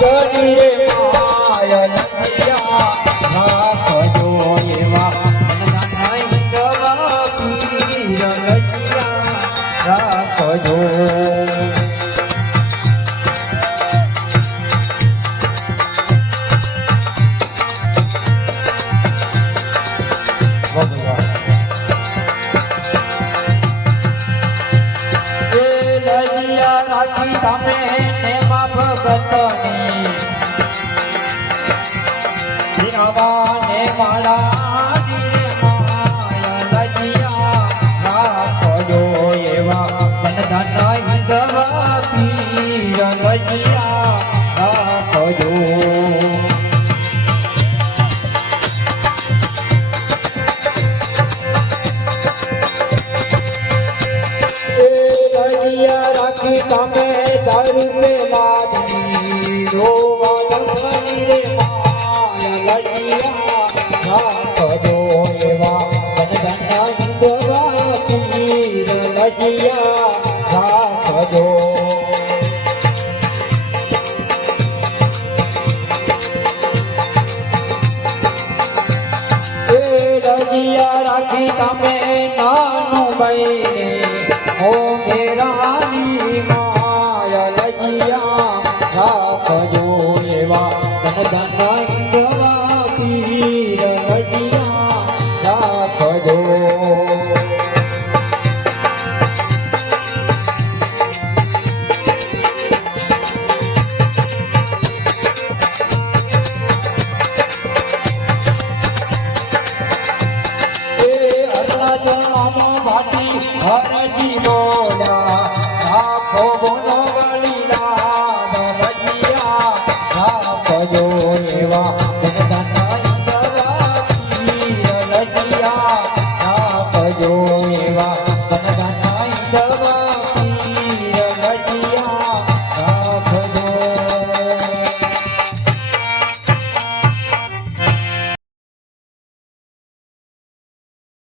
ગણી રે માય લખિયા રાખજો એવા હિંદવા પીર લખિયા રાખજો રાખી તમે એમાં ભગતની જીરવાને માળા લજિયા રાખજો એવા ધન હિંદવા પીર લજિયા રાખજો રાખી તમે દારૂ મે લાદી રોવા લખી રે માય લજિયા રાખજો એવા ધન હિંદવા પીર લજિયા રાખજો લજિયા રાખી તમે નાનું ભાઈ ઓ મેરાની માય લજિયા રાખજો એવા ધન હિંદવા પીર લજિયા રાખજો હરજી બોલા આખો બોલો બલિદાન લજિયા રાખજો એવા ધન હિંદવા પીર લજિયા રાખજો એવા ધન હિંદવા